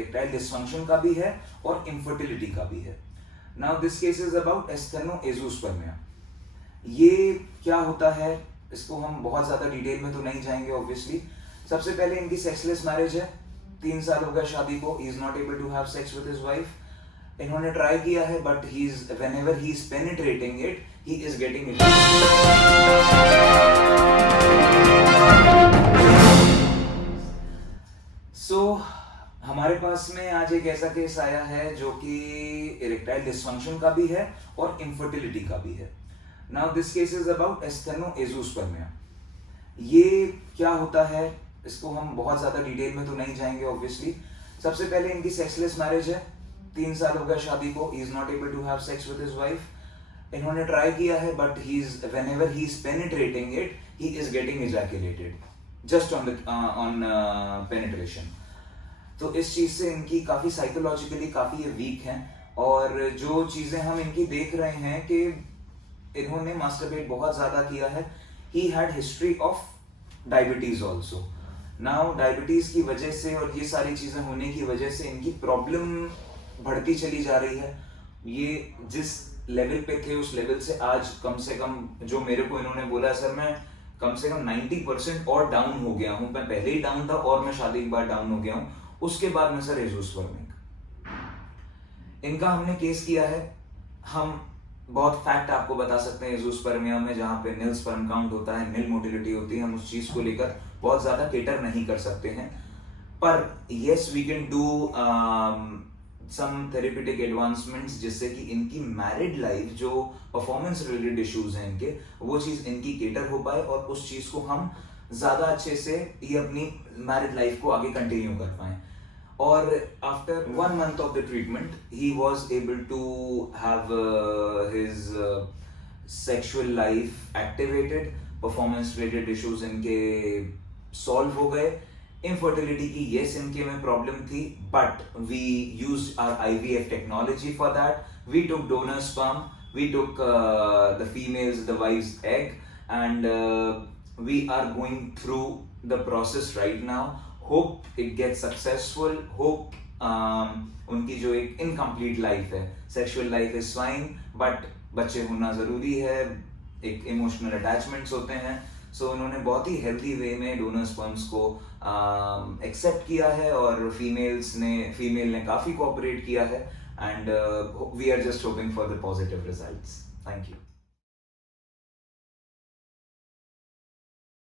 Erectile dysfunction का भी है और इनफर्टिलिटी का भी है। Now this case is about asthenozoospermia. ये क्या होता है, इसको हम बहुत ज्यादा डिटेल में तो नहीं जाएंगे ऑब्वियसली। सबसे पहले इनकी सेक्सलेस मैरिज है, 3 साल हो गए शादी को, he is not able to have sex with his wife. इन्होंने ट्राई किया है but he is whenever he is penetrating it he is getting it. So हमारे पास में आज एक ऐसा केस आया है जो कि इरेक्टाइल डिसफंक्शन का भी है और इनफर्टिलिटी का भी है। Now this case is about asthenozoospermia. ये क्या होता है, इसको हम बहुत ज्यादा डिटेल में तो नहीं जाएंगे ऑब्वियसली। सबसे पहले इनकी सेक्सलेस मैरिज है, 3 साल हो गए शादी को, he is not able to have sex with his wife. इन्होंने ट्राई किया है but he is whenever he is penetrating it he is getting ejaculated just on penetration. तो इस चीज से इनकी काफी साइकोलॉजिकली काफी ये वीक हैं। और जो चीजें हम इनकी देख रहे हैं कि इन्होंने मास्टरबेट बहुत ज्यादा किया है। He had history of diabetes also. Now diabetes की वजह से और ये सारी चीजें होने की वजह से इनकी प्रॉब्लम बढ़ती चली जा रही है। ये जिस लेवल पे थे उस लेवल से आज कम से कम, जो मेरे को इन्होंने बोला सर मैं कम से कम 90% और डाउन हो गया हूँ। मैं पहले ही डाउन था और मैं शादी के बाद डाउन हो गया हूँ, उसके बाद में सर एज़ोस्पर्मिक। इनका हमने केस किया है। हम बहुत फैक्ट आपको बता सकते हैं एज़ोस्पर्मिया में, जहाँ पे निल स्पर्म काउंट होता है, निल मोटिलिटी होती है, हम उस चीज को लेकर बहुत ज्यादा केटर नहीं कर सकते हैं। पर yes we can do some therapeutic advancements जिससे कि इनकी मैरिड लाइफ, जो परफॉर्मेंस रिलेटेड इश्यूज हैं इनके, वो चीज इनकी केटर हो पाए और उस चीज को हम ज्यादा अच्छे से ये अपनी मैरिड लाइफ को आगे कंटिन्यू कर पाए। और after 1 month of the treatment, he was able to have his sexual life activated, performance related issues इनके solve हो गए। Infertility की yes इनके में problem थी, but we used our IVF technology for that. We took donor sperm, we took the female's, the wife's egg, and we are going through the process right now. Hope it gets successful. Hope उनकी जो एक incomplete life है, sexual life is fine, but बच्चे होना जरूरी है, एक emotional attachments होते हैं। सो उन्होंने बहुत ही हेल्थी वे में डोनर स्पर्म्स को एक्सेप्ट किया है और फीमेल ने काफी कोऑपरेट किया है। And we are just hoping for the positive results. Thank you.